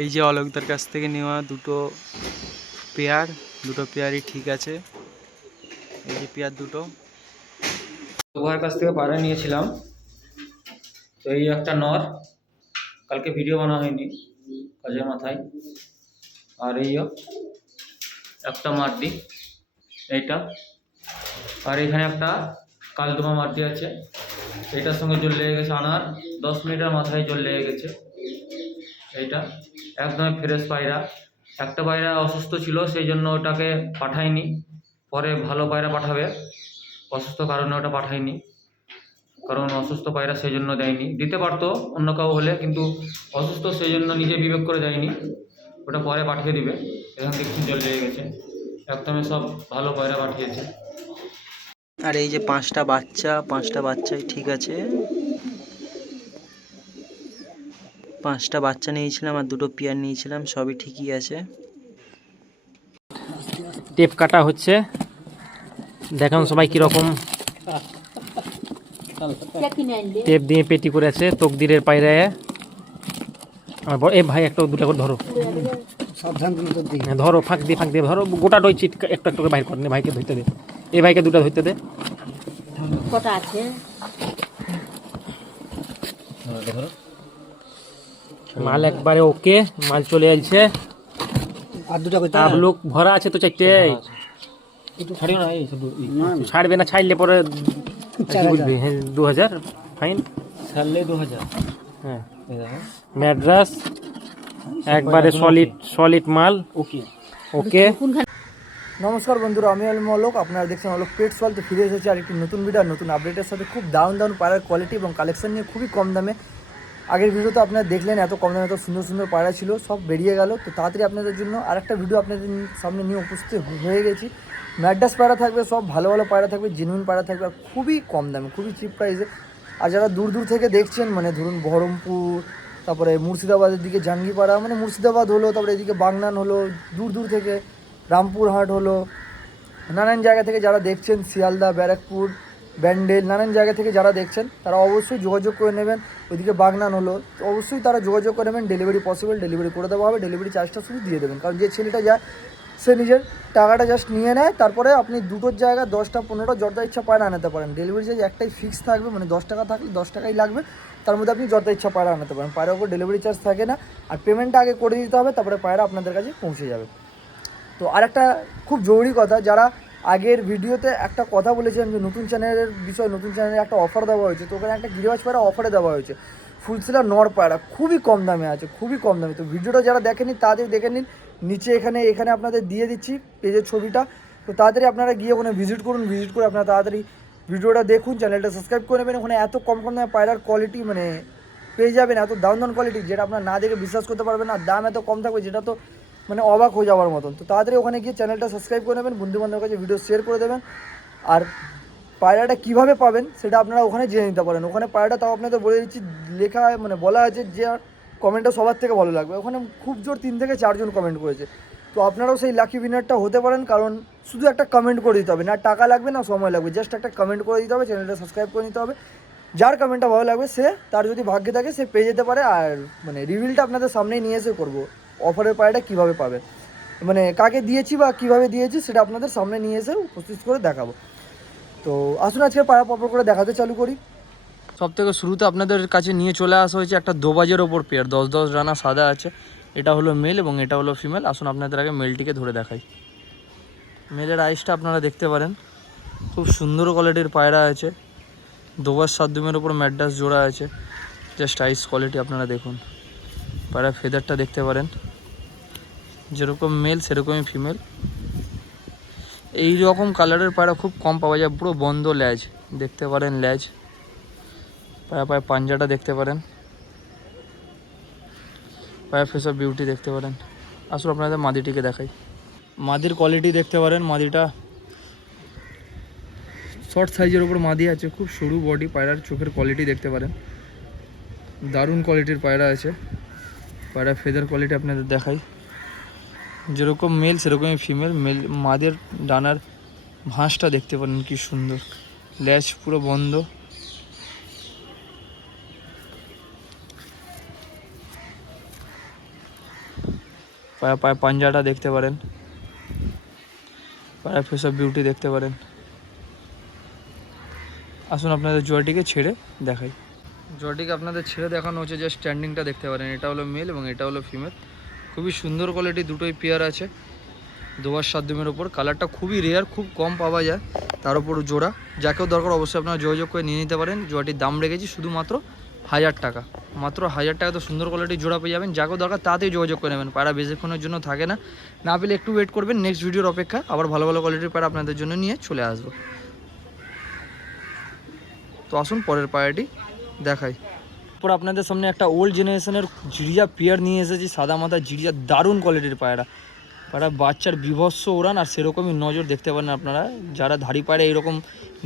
এই যে অলোকদার কাছ থেকে নেওয়া দুটো পেয়ারই ঠিক আছে। এই যে পেয়ার দুটো উভয়ের কাছ থেকে পায়রা নিয়েছিলাম। তো এই একটা নর, কালকে ভিডিও বানা হয়নি কাজের মাথায়। আর এই একটা মাটি এইটা, আর এখানে একটা কালদমা মাটি আছে, এইটার সঙ্গে জল লেগে গেছে। আনার 10 মিনিটের মাথায় জল লেগে গেছে। এইটা একদমই ফ্রেশ পায়রা। একটা পায়রা অসুস্থ ছিল, সেই জন্য ওটাকে পাঠায়নি, পরে ভালো পায়রা পাঠাবে। অসুস্থ কারণে ওটা পাঠায়নি, কারণ অসুস্থ পায়রা সেই জন্য দেয়নি। দিতে পারতো অন্য কাউ হলে, কিন্তু অসুস্থ সেই জন্য নিজে বিবেক করে দেয়নি, ওটা পরে পাঠিয়ে দিবে। এখান থেকে জল লেগে গেছে, একদমই সব ভালো পায়রা পাঠিয়েছে। আর এই যে পাঁচটা বাচ্চাই ঠিক আছে। পাঁচটা বাচ্চা নিয়েছিলাম আর দুটো পেয়ার নিয়েছিলাম, সবই ঠিকই আছে। টেপ কাটা হচ্ছে, দেখুন সবাই কিরকম টেপ দিয়ে পেটি করেছে তকদিরের পায়রায়। এ ভাই একটা দুটা করে ধরো, ধরো ফাঁক দিয়ে ধরো, গোটাটাই চিট একটা একটা করে বাইর করে ভাইকে ধরতে দে। এই ভাইকে দুটা ধরতে দে। কটা আছে? মাল একবারে ওকে, মাল চলে যাচ্ছে। আর দুটা কই আব লোক ভরা আছে তো চাইতে ছাড়িও না, এই শুধু ছাড়বে না, ছাড়লে পরে বুঝবি। হ্যাঁ 2000 ফাইন, ছাড়লে 2000। হ্যাঁ ম্যাড্রাস একবারে সলিড মাল। ওকে ওকে। নমস্কার বন্ধুরা, আমি অলোক, আপনারা দেখছেন অলোক পেটস ওয়ার্ল্ড। তো ফিরে এসেছি আর একটি নতুন ভিডিও, নতুন আপডেটের সাথে। খুব দারুণ পায়রার কোয়ালিটি এবং কালেকশন নিয়ে, খুবই কম দামে। আগের ভিডিওতে আপনারা দেখলেন এত কম দামে এত সুন্দর পায়রা ছিল, সব বেরিয়ে গেল। তো তাড়াতাড়ি আপনাদের জন্য আরেকটা ভিডিও আপনাদের সামনে নিয়ে উপস্থিত হয়ে গেছি। ম্যাড্রাস পায়রা থাকবে, সব ভালো পায়রা থাকবে, জেনুইন পায়রা থাকবে, আর খুবই কম দামে, খুবই চিপ প্রাইসে। আর যারা দূর থেকে দেখছেন, মানে ধরুন বহরমপুর, তারপরে মুর্শিদাবাদের দিকে জাঙ্গিপাড়া, মানে মুর্শিদাবাদ হলো, তারপরে এদিকে বাগনান হলো, দূর থেকে রামপুরহাট হলো, নানান জায়গা থেকে যারা দেখছেন, শিয়ালদা, ব্যারাকপুর, ব্যান্ডেল, নানান জায়গা থেকে যারা দেখছেন, তারা অবশ্যই যোগাযোগ করে নেবেন। ওইদিকে বাগনান হলো, তো অবশ্যই তারা যোগাযোগ করে নেবেন। ডেলিভারি পসিবল, ডেলিভারি করে দেওয়া হবে। ডেলিভারি চার্জটা শুধু দিয়ে দেবেন, কারণ যে ছেলেটা যায় সে নিজের টাকাটা জাস্ট নিয়ে নেয়। তারপরে আপনি দুটোর জায়গায় 10টা 15টা যত ইচ্ছা পায়রা আনাতে পারেন। ডেলিভারি চার্জ একটাই ফিক্স থাকবে, মানে 10 টাকা থাকলে 10 টাকাই লাগবে। তার মধ্যে আপনি যত ইচ্ছা পায়রা আনাতে পারেন। পায়রার উপর ডেলিভারি চার্জ থাকে না, আর পেমেন্টটা আগে করে দিতে হবে, তারপরে পায়রা আপনাদের কাছে পৌঁছে যাবে। তো আরেকটা খুব জরুরি কথা, যারা আগের ভিডিওতে একটা কথা বলেছিলাম যে নতুন চ্যানেলের বিষয়, নতুন চ্যানেলে একটা অফার দেওয়া হয়েছে, তো ওখানে একটা গিরিবাজ পায়রা অফারে দেওয়া হয়েছে। ফুলসিলা নর পায়রা খুবই কম দামে আছে, খুবই কম দামে। তো ভিডিওটা যারা দেখেনি তাদের দেখে নিন, নিচে এখানে আপনাদের দিয়ে দিচ্ছি পেজের ছবিটা। তো তাড়াতাড়ি আপনারা গিয়ে ওখানে ভিজিট করুন, ভিজিট করে আপনারা তাড়াতাড়ি ভিডিওটা দেখুন, চ্যানেলটা সাবস্ক্রাইব করে নেবেন। ওখানে এত কম দামে পায়রার কোয়ালিটি মানে পেয়ে যাবেন, এত দারুণ কোয়ালিটি যেটা আপনার না দেখে বিশ্বাস করতে পারবেন না। দাম এত কম থাকবে যেটা তো মানে অবাক হয়ে যাওয়ার মতন। তো তাড়াতাড়ি ওখানে গিয়ে চ্যানেলটা সাবস্ক্রাইব করে নেবেন, বন্ধুবান্ধবের কাছে ভিডিও শেয়ার করে দেবেন। আর পায়রাটা কীভাবে পাবেন সেটা আপনারা ওখানে জেনে নিতে পারেন। ওখানে পায়রাটা তাও আপনাদের বলে দিচ্ছি, লেখা মানে বলা আছে যে কমেন্টটা সবার থেকে ভালো লাগবে। ওখানে খুব জোর 3 থেকে 4 জন কমেন্ট করেছে। তো আপনারাও সেই লাকি উইনারটা হতে পারেন, কারণ শুধু একটা কমেন্ট করে দিতে হবে, না টাকা লাগবে না সময় লাগবে, জাস্ট একটা কমেন্ট করে দিতে হবে, চ্যানেলটা সাবস্ক্রাইব করে নিতে হবে। যার কমেন্টটা ভালো লাগবে সে, তার যদি ভাগ্যে থাকে সে পেয়ে যেতে পারে। আর মানে রিভিলটা আপনাদের সামনেই নিয়ে এসে করবো, অফারের পায়রাটা কীভাবে পাবে, মানে কাকে দিয়েছি বা কীভাবে দিয়েছি সেটা আপনাদের সামনে নিয়ে এসে উপস্থিত করে দেখাবো। তো আসুন আজকে পায়রা পরপর করে দেখাতে চালু করি। সব থেকে শুরুতে আপনাদের কাছে নিয়ে চলে আসা হয়েছে একটা দোবাজের ওপর পেয়ার, 10 রানা সাদা আছে। এটা হলো মেল এবং এটা হলো ফিমেল। আসুন আপনাদের আগে মেলটিকে ধরে দেখাই। মেলের আইসটা আপনারা দেখতে পারেন, খুব সুন্দর কোয়ালিটির পায়রা আছে। দোবাজ সাদ্দুমের ওপর ম্যাড্রাস জোড়া আছে, জাস্ট আইস কোয়ালিটি আপনারা দেখুন। পায়রা ফেদারটা দেখতে পারেন, যেরকম মেল সেরকমই ফিমেল। এই রকম কালারের পায়রা খুব কম পাওয়া যায়, পুরো বন্ধ ল্যাজ দেখতে পারেন, ল্যাজ পায়ে পাঞ্জাটা দেখতে পারেন, পায়ে ফেস অফ বিউটি দেখতে পারেন। আসলে আপনাদের মাদিটিকে দেখাই। মাদির কোয়ালিটি দেখতে পারেন, মাদিটা শর্ট সাইজের উপর মাদি আছে, খুব সরু বডি। পায়রার চোখের কোয়ালিটি দেখতে পারেন, দারুণ কোয়ালিটির পায়রা আছে। পায়রা ফেদার কোয়ালিটি আপনাদের দেখাই, যেরকম মেল সেরকমই ফিমেল। মেল মাদের ডানার ভাঁজটা দেখতে পারেন কি সুন্দর, ল্যাজ পুরো বন্ধ। পায়ে পায়ে পাঞ্জাটা দেখতে পারেন, পায়ে ফেস অফ বিউটি দেখতে পারেন। আসুন আপনাদের জোড়াটিকে ছেড়ে দেখাই। জোড়াটিকে আপনাদের ছেড়ে দেখানো হচ্ছে, যে স্ট্যান্ডিংটা দেখতে পারেন। এটা হলো মেল এবং এটা হলো ফিমেল। খুবই সুন্দর কোয়ালিটি, দুটোই পেয়ার আছে। দোবার 7 ডিমের ওপর। কালারটা খুবই রেয়ার, খুব কম পাওয়া যায়। তার উপর জোড়া, যাকেও দরকার অবশ্যই আপনারা যোগাযোগ করে নিয়ে নিতে পারেন। জোড়াটির দাম রেখেছি শুধুমাত্র 1000 টাকা, মাত্র 1000 টাকা। তো সুন্দর কোয়ালিটির জোড়া পেয়ে যাবেন। যাকেও দরকার তাতেই যোগাযোগ করে নেবেন। পায়রা বেশিক্ষণের জন্য থাকে না, না পেলে একটু ওয়েট করবেন। নেক্সট ভিডিওর অপেক্ষা আবার ভালো ভালো কোয়ালিটির পায়রা আপনাদের জন্য নিয়ে চলে আসবো। তো আসুন পরের পায়রাটি দেখাই। তারপর আপনাদের সামনে একটা ওল্ড জেনারেশনের জিরিয়া পেয়ার নিয়ে এসেছি, সাদা মাথা জিরিয়া, দারুণ কোয়ালিটির পায়রা। পায়রা বাচ্চার বিভৎস ওড়ান আর সেরকমই নজর দেখতে পারেন আপনারা। যারা ধাড়ি পায়রা এরকম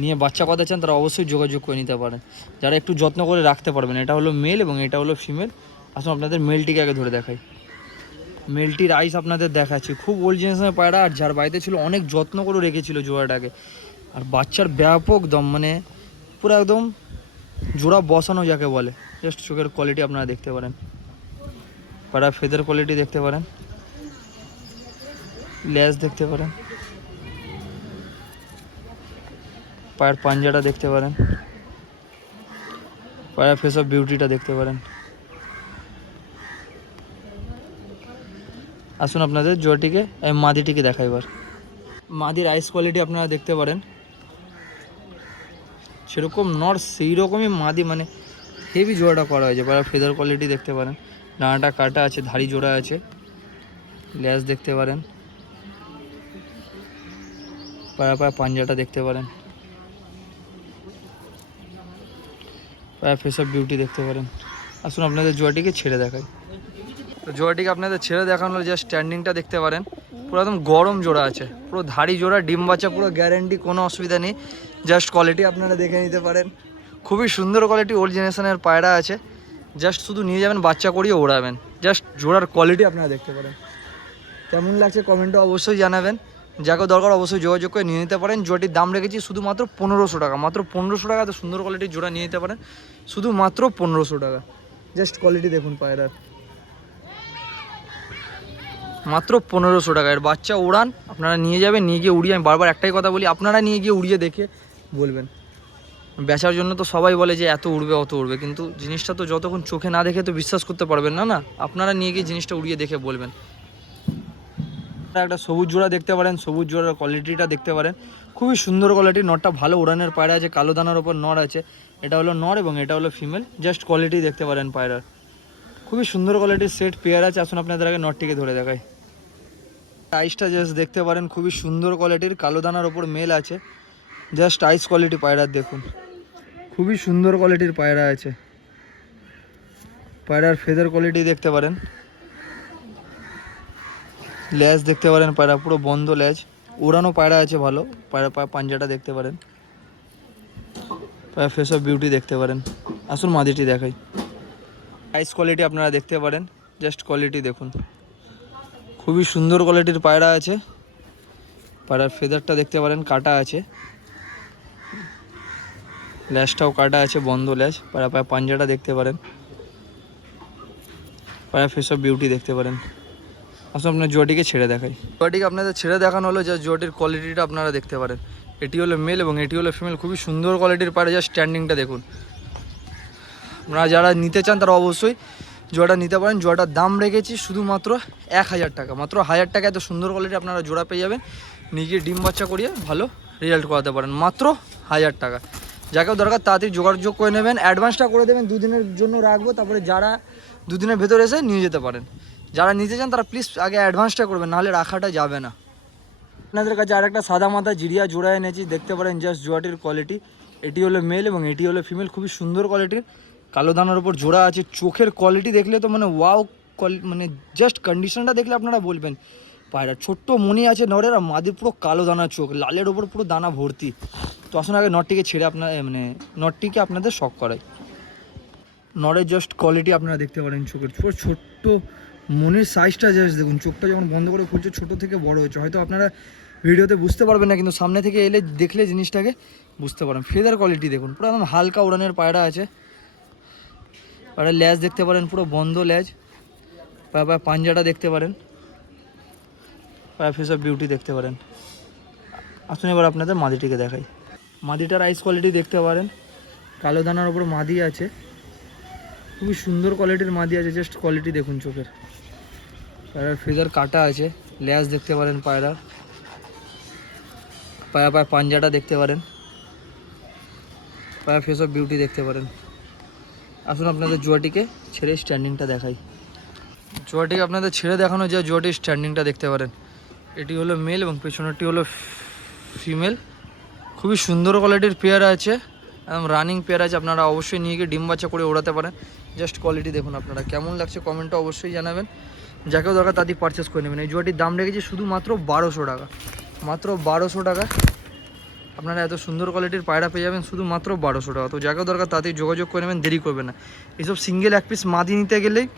নিয়ে বাচ্চা পাতা চান তারা অবশ্যই যোগাযোগ করে নিতে পারেন, যারা একটু যত্ন করে রাখতে পারবেন। এটা হলো মেল এবং এটা হলো ফিমেল। আসুন আপনাদের মেলটিকে আগে ধরে দেখাই। মেলটির আইস আপনাদের দেখাচ্ছি। খুব ওল্ড জেনারেশনের পায়রা, আর যার বাড়িতে ছিল অনেক যত্ন করে রেখেছিল জোড়াটাকে। আর বাচ্চার ব্যাপক দম, মানে পুরো একদম জোড়া বসানো যাকে বলে। জাস্ট চোখের কোয়ালিটি আপনারা দেখতে পারেন, পায়রা ফেদার কোয়ালিটি দেখতে পারেন, লেজ দেখতে পারেন, পায়ের পাঞ্জাটা দেখতে পারেন, পায়ের ফেস অফ বিউটিটা দেখতে পারেন। আসুন আপনাদের জোড়াটিকে মাদিটিকে দেখাই। এবার মাদির আইস কোয়ালিটি আপনারা দেখতে পারেন। সেরকম নর সেই রকমই মাদি, মানে হেভি জোড়াটা করা হয়েছে। পায়ের ফেদার কোয়ালিটি দেখতে পারেন, ডানাটা কাটা আছে, ধাড়ি জোড়া আছে, লেজ দেখতে পারেন, পায়ে পায়ে পাঞ্জাটা দেখতে পারেন, পায়ে ফেস অফ বিউটি দেখতে পারেন। আসুন আপনাদের জোড়াটিকে ছেড়ে দেখাই। তো জোড়াটিকে আপনাদের ছেড়ে দেখানো হলো, জাস্ট স্ট্যান্ডিংটা দেখতে পারেন। পুরো একদম গরম জোড়া আছে, পুরো ধাড়ি জোড়া, ডিম বাচ্চা পুরো গ্যারেন্টি, কোনো অসুবিধা নেই। জাস্ট কোয়ালিটি আপনারা দেখে নিতে পারেন। খুবই সুন্দর কোয়ালিটি, ওল্ড জেনারেশনের পায়রা আছে। জাস্ট শুধু নিয়ে যাবেন, বাচ্চা করিয়ে ওড়াবেন। জাস্ট জোড়ার কোয়ালিটি আপনারা দেখতে পারেন। কেমন লাগছে কমেন্টে অবশ্যই জানাবেন। যাকে দরকার অবশ্যই যোগাযোগ করে নিয়ে নিতে পারেন। জোড়াটির দাম রেখেছি শুধুমাত্র 1500 টাকা, মাত্র 1500 টাকা। তো সুন্দর কোয়ালিটির জোড়া নিয়ে নিতে পারেন শুধুমাত্র 1500 টাকা। জাস্ট কোয়ালিটি দেখুন পায়রার, মাত্র 1500 টাকা। এর বাচ্চা উড়ান, আপনারা নিয়ে যাবেন, নিয়ে গিয়ে উড়িয়ে, আমি বারবার একটাই কথা বলি, আপনারা নিয়ে গিয়ে উড়িয়ে দেখে বলবেন। বেচার জন্য তো সবাই বলে যে এত উড়বে অত উড়বে, কিন্তু জিনিসটা তো যতক্ষণ চোখে না দেখে তো বিশ্বাস করতে পারবেন না। না, আপনারা নিয়ে গিয়ে জিনিসটা উড়িয়ে দেখে বলবেন। একটা সবুজ জোড়া দেখতে পারেন, সবুজ জোড়ার কোয়ালিটিটা দেখতে পারেন। খুবই সুন্দর কোয়ালিটি, নরটা ভালো ওড়ানের পায়রা আছে, কালো দানার ওপর নর আছে। এটা হলো নর এবং এটা হলো ফিমেল। জাস্ট কোয়ালিটি দেখতে পারেন পায়রার, খুবই সুন্দর কোয়ালিটির সেট পেয়ার আছে। আসুন আপনাদের আগে নরটিকে ধরে দেখাই। আইসটা জাস্ট দেখতে পারেন, খুবই সুন্দর কোয়ালিটির, কালো দানার ওপর মেল আছে। জাস্ট আইস কোয়ালিটি পায়রার দেখুন, খুবই সুন্দর কোয়ালিটির পায়রা আছে। পায়রার ফেদার কোয়ালিটি দেখতে পারেন, লেজ দেখতে পারেন, পায়রা পুরো বন্ধ লেজ, ওড়ানো পায়রা আছে ভালো। পায়রা পাঞ্জাটা দেখতে পারেন, পায়রা ফেস অফ বিউটি দেখতে পারেন। আসুন মাদিটি দেখাই। আইস কোয়ালিটি আপনারা দেখতে পারেন, জাস্ট কোয়ালিটি দেখুন, খুবই সুন্দর কোয়ালিটির পায়রা আছে। পায়রার ফেদারটা দেখতে পারেন, কাটা আছে, লেজটাও কাটা আছে, বন্ধ লেজ। পায়রা পাঞ্জাটা দেখতে পারেন, পায়রা ফেস অফ বিউটি দেখতে পারেন। আসলে আপনার জোয়াটিকে ছেড়ে দেখাই। জোয়াটিকে আপনাদের ছেড়ে দেখানো হলো, যা জোয়াটির কোয়ালিটিটা আপনারা দেখতে পারেন। এটি হলো মেল এবং এটি হলো ফিমেল। খুবই সুন্দর কোয়ালিটির পায়রা, যা স্ট্যান্ডিংটা দেখুন। আপনারা যারা নিতে চান তারা অবশ্যই জোড়াটা নিতে পারেন। জোড়াটার দাম রেখেছি শুধুমাত্র 1000 টাকা, মাত্র 1000 টাকা। এত সুন্দর কোয়ালিটি আপনারা জোড়া পেয়ে যাবেন, নিজে ডিম বাচ্চা করিয়ে ভালো রেজাল্ট করাতে পারেন, মাত্র 1000 টাকা। যাকেও দরকার তাড়াতাড়ি যোগাযোগ করে নেবেন, অ্যাডভান্সটা করে দেবেন, 2 দিনের জন্য রাখবো। তারপরে যারা 2 দিনের ভেতরে এসে নিয়ে যেতে পারেন। যারা নিতে চান তারা প্লিজ আগে অ্যাডভান্সটা করবেন, নাহলে রাখাটা যাবে না। আপনাদের কাছে আরেকটা সাদা মাথা জিরিয়া জোড়া এনেছি, দেখতে পারেন জাস্ট জোড়াটির কোয়ালিটি। এটি হলো মেল এবং এটি হলো ফিমেল। খুবই সুন্দর কোয়ালিটির, কালো দানার ওপর জোড়া আছে। চোখের কোয়ালিটি দেখলে তো মানে ওয়াও, মানে জাস্ট কন্ডিশনটা দেখলে আপনারা বলবেন। পায়রা ছোট্ট মনি আছে নরের, আর মাদির পুরো কালো দানা চোখ, লালের ওপর পুরো দানা ভর্তি। তো আসুন আগে নটটিকে ছেড়ে আপনার মানে নটটিকে আপনাদের শখ করাই। নরের জাস্ট কোয়ালিটি আপনারা দেখতে পারেন, চোখের পুরো ছোট্ট মনির সাইজটা জাস্ট দেখুন। চোখটা যখন বন্ধ করে খুলছে ছোটো থেকে বড় হয়েছে। হয়তো আপনারা ভিডিওতে বুঝতে পারবেন না, কিন্তু সামনে থেকে এলে দেখলে জিনিসটাকে বুঝতে পারেন। ফেদার কোয়ালিটি দেখুন, পুরো একদম হালকা উড়ানের পায়রা আছে। পায়রা লেজ দেখতে পারেন, পুরো বন্ধ লেজ। পায়রা পাঞ্জাটা দেখতে পারেন, পায়রা ফেস অফ বিউটি দেখতে পারেন। আসুন এবার আপনাদের মাদিটিকে দেখাই। মাদিটার আইস কোয়ালিটি দেখতে পারেন, কালো দানার ওপর মাদি আছে, খুবই সুন্দর কোয়ালিটির মাদি আছে, জাস্ট কোয়ালিটি দেখুন চোখের। পায়রার ফেদার কাটা আছে, ল্যাজ দেখতে পারেন পায়রার, পায়রা পাঞ্জাটা দেখতে পারেন, পায়রা ফেস অফ বিউটি দেখতে পারেন। আসুন আপনাদের জুয়াটিকে ছেড়ে স্ট্যান্ডিংটা দেখাই। জুয়াটিকে আপনাদের ছেড়ে দেখানো যায়, জুয়াটির স্ট্যান্ডিংটা দেখতে পারেন। এটি হলো মেল এবং পেছনেরটি হলো ফিমেল। খুবই সুন্দর কোয়ালিটির পেয়ার আছে, একদম রানিং পেয়ার আছে। আপনারা অবশ্যই নিয়ে গিয়ে ডিম বাচ্চা করে ওড়াতে পারেন। জাস্ট কোয়ালিটি দেখুন আপনারা, কেমন লাগছে কমেন্টটা অবশ্যই জানাবেন। যাকেও দরকার তাদের পারচেস করে নেবেন। এই জুয়াটির দাম রেখেছি শুধুমাত্র 1200 টাকা, মাত্র 1200 টাকা। আপনারা এত সুন্দর কোয়ালিটির পায়রা পেয়ে যাবেন শুধুমাত্র 1200 টাকা। তো যাকেও দরকার তাদের যোগাযোগ করে নেবেন, দেরি করবেন না। এইসব সিঙ্গেল এক পিস মাদি নিতে গেলেই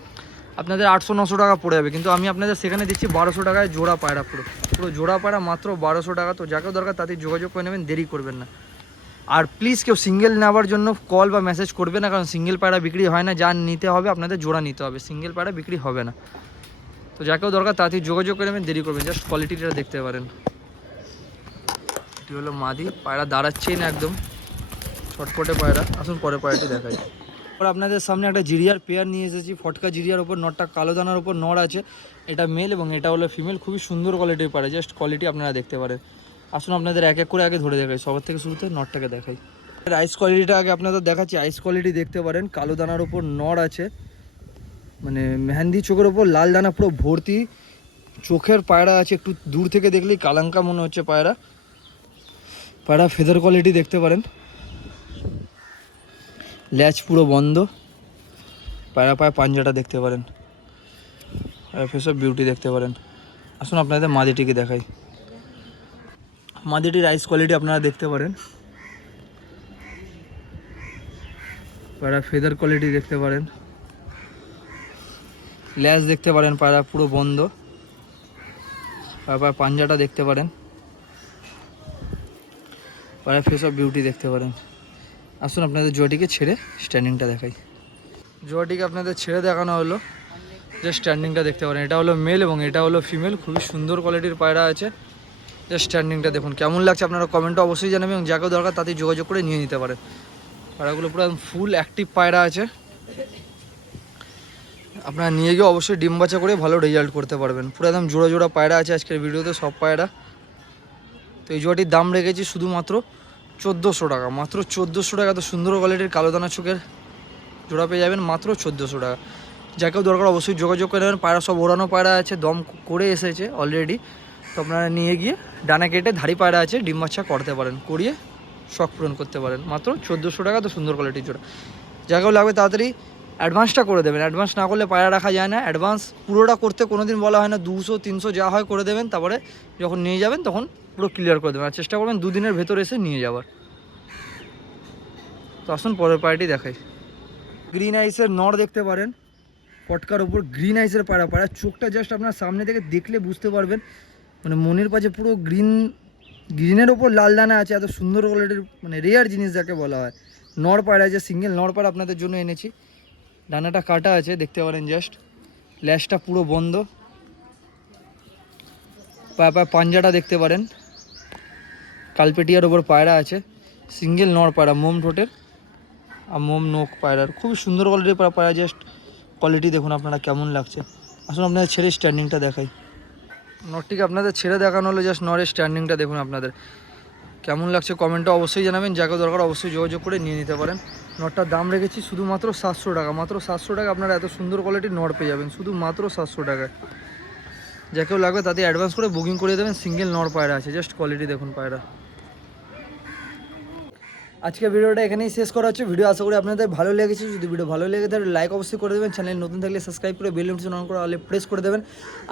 আপনাদের 800-900 টাকা পড়ে যাবে, কিন্তু আমি আপনাদের সেখানে দিচ্ছি 1200 টাকায় জোড়া পায়রা, পুরো জোড়া পায়রা মাত্র 1200 টাকা। তো যাকেও দরকার তাদের যোগাযোগ করে নেবেন, দেরি করবেন না। আর প্লিজ কেউ সিঙ্গেল নেওয়ার জন্য কল বা মেসেজ করবে না, কারণ সিঙ্গেল পায়রা বিক্রি হয় না। যা নিতে হবে আপনাদের জোড়া নিতে হবে, সিঙ্গেল পায়রা বিক্রি হবে না। তো যাকেও দরকার তাদের যোগাযোগ করে নেবেন, দেরি করবেন। জাস্ট কোয়ালিটিটা দেখতে পারেন। এটি হলো মাদি, পায়রা দাঁড়াচ্ছেই না, একদম ছটপটে পায়রা। আসুন পরের পায়রাটি দেখাই। আর আপনাদের সামনে একটা জিরিয়ার পেয়ার নিয়ে এসেছি, ফটকা জিরিয়ার ওপর নটটা কালো দানার ওপর নর আছে। এটা মেল এবং এটা হলো ফিমেল। খুবই সুন্দর কোয়ালিটির পায়রা, জাস্ট কোয়ালিটি আপনারা দেখতে পারেন। আসুন আপনাদের এক এক করে আগে ধরে দেখাই। সবার থেকে শুরুতে নটটাকে দেখাই। আইস কোয়ালিটিটা আগে আপনাদের দেখাচ্ছি। আইস কোয়ালিটি দেখতে পারেন, কালো দানার ওপর নর আছে, মানে মেহেন্দি চোখের ওপর লাল দানা পুরো ভর্তি চোখের পায়রা আছে। একটু দূর থেকে দেখলেই কালাঙ্কা মনে হচ্ছে পায়রা। পায়রা ফেদার কোয়ালিটি দেখতে পারেন, ল্যাচ পুরো বন্ধ, পায়রা পাঞ্জাটা দেখতে পারেন, ফেস অফ বিউটি দেখতে পারেন। আসুন আপনাদের মাদিটিকে দেখাই। মাদিটির আইস কোয়ালিটি আপনারা দেখতে পারেন, পায়রা ফেদার কোয়ালিটি দেখতে পারেন, ল্যাচ দেখতে পারেন, পায়রা পুরো বন্ধ, পায়রা পাঞ্জাটা দেখতে পারেন, পায়রা ফেস অফ বিউটি দেখতে পারেন। আসুন আপনাদের জুয়াটিকে ছেড়ে স্ট্যান্ডিংটা দেখাই। জুয়াটিকে আপনাদের ছেড়ে দেখানো হলো, যে স্ট্যান্ডিংটা দেখতে পারেন। এটা হলো মেল এবং এটা হলো ফিমেল। খুবই সুন্দর কোয়ালিটির পায়রা আছে, যে স্ট্যান্ডিংটা দেখুন। কেমন লাগছে আপনারা কমেন্টে অবশ্যই জানাবেন এবং যাকেও দরকার তাদের যোগাযোগ করে নিয়ে নিতে পারেন। পায়রাগুলো পুরো ফুল অ্যাক্টিভ পায়রা আছে, আপনারা নিয়ে গিয়ে অবশ্যই ডিম বাচ্চা করে ভালো রেজাল্ট করতে পারবেন। পুরো একদম জোড়া জোড়া পায়রা আছে আজকের ভিডিওতে সব পায়রা। তো এই জোড়াটির দাম রেখেছি শুধুমাত্র 1400 টাকা, মাত্র 1400 টাকা। তো সুন্দর কোয়ালিটির কালো দানা চোখের জোড়া পেয়ে যাবেন মাত্র 1400 টাকা। যাকেও দরকার অবশ্যই যোগাযোগ করে নেবেন। পায়রা সব ওড়ানো পায়রা আছে, দম করে এসেছে অলরেডি। তো আপনারা নিয়ে গিয়ে ডানা কেটে ধাড়ি পায়রা আছে, ডিম বাচ্চা করতে পারেন, করিয়ে শখ পূরণ করতে পারেন। মাত্র 1400 টাকা। তো সুন্দর কোয়ালিটির জোড়া। যাকেও লাগবে তাড়াতাড়ি অ্যাডভান্সটা করে দেবেন। অ্যাডভান্স না করলে পায়রা রাখা যায় না। অ্যাডভান্স পুরোটা করতে কোনো দিন বলা হয় না, 200-300 যা হয় করে দেবেন। তারপরে যখন নিয়ে যাবেন তখন পুরো ক্লিয়ার করে দেবেন। আর চেষ্টা করবেন 2 দিনের ভেতর এসে নিয়ে যাওয়ার। তো আসুন পরের পায়রাটি দেখাই। গ্রিন আইসের নর দেখতে পারেন, পটকার ওপর গ্রিন আইসের পায়রা। পায়রা চোখটা জাস্ট আপনার সামনে থেকে দেখলে বুঝতে পারবেন, মানে মনের পাশে পুরো গ্রিনের ওপর লাল দানা আছে। এত সুন্দর কোয়ালিটির মানে রেয়ার জিনিস যাকে বলা হয়। নর পায়রা আছে, সিঙ্গেল নর পায়রা আপনাদের জন্য এনেছি। ডানাটা কাটা আছে দেখতে পারেন, জাস্ট ল্যাশটা পুরো বন্ধ, পাঞ্জাটা দেখতে পারেন, কালপেটিয়ার ওপর পায়রা আছে। সিঙ্গেল নর পায়রা, মোম ঠোঁটের আর মোম নোক পায়রার। খুবই সুন্দর কোয়ালিটির পায়রা, জাস্ট কোয়ালিটি দেখুন আপনারা কেমন লাগছে। আসুন আপনাদের ছেড়ে স্ট্যান্ডিংটা দেখাই। নটটিকে আপনাদের ছেড়ে দেখানো হলো, জাস্ট নরের স্ট্যান্ডিংটা দেখুন আপনাদের কেমন লাগছে কমেন্টে অবশ্যই জানাবেন। যাকে দরকার অবশ্যই যোগাযোগ করে নিয়ে নিতে পারেন। নটটার দাম রেখেছি শুধুমাত্র 700 টাকা, মাত্র 700 টাকা। আপনারা এত সুন্দর কোয়ালিটির নট পেয়ে যাবেন শুধুমাত্র 700 টাকায়। যাকেও লাগবে তাদের অ্যাডভান্স করে বুকিং করে দেবেন। সিঙ্গেল নর পায়রা আছে, জাস্ট কোয়ালিটি দেখুন পায়রা। আজকে ভিডিওটা এখানেই শেষ করা হচ্ছে। ভিডিও আশা করি আপনাদের ভালো লেগেছে। যদি ভিডিও ভালো লেগে তাহলে লাইক অবশ্যই করে দেবেন। চ্যানেল নতুন থাকলে সাবস্ক্রাইব করে বেল নোটিফিকেশন অন করে অলে প্রেস করে দেবেন।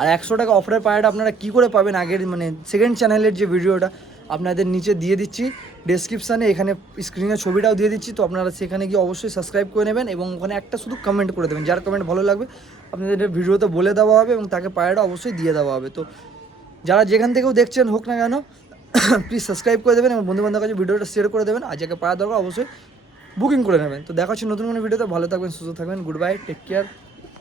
আর 100 টাকা অফারের পায়রাটা আপনারা কী করে পাবেন, আগের মানে সেকেন্ড চ্যানেলের যে ভিডিওটা আপনাদের নিচে দিয়ে দিচ্ছি ডেসক্রিপশানে, এখানে স্ক্রিনে ছবিটাও দিয়ে দিচ্ছি। তো আপনারা সেখানে গিয়ে অবশ্যই সাবস্ক্রাইব করে নেবেন এবং ওখানে একটা শুধু কমেন্ট করে দেবেন। যার কমেন্ট ভালো লাগবে আপনাদের ভিডিওতে বলে দেওয়া হবে এবং তাকে পায়রাটা অবশ্যই দিয়ে দেওয়া হবে। তো যারা যেখান থেকেও দেখছেন হোক না কেন, প্লিজ সাবস্ক্রাইব করে দেবেন এবং বন্ধুবান্ধবের কাছে ভিডিওটা শেয়ার করে দেবেন। আর যাকে পাওয়া দরকার অবশ্যই বুকিং করে নেবেন। তো দেখা হচ্ছে নতুন কোনো ভিডিওতে। ভালো থাকবেন, সুস্থ থাকবেন। Goodbye, take care.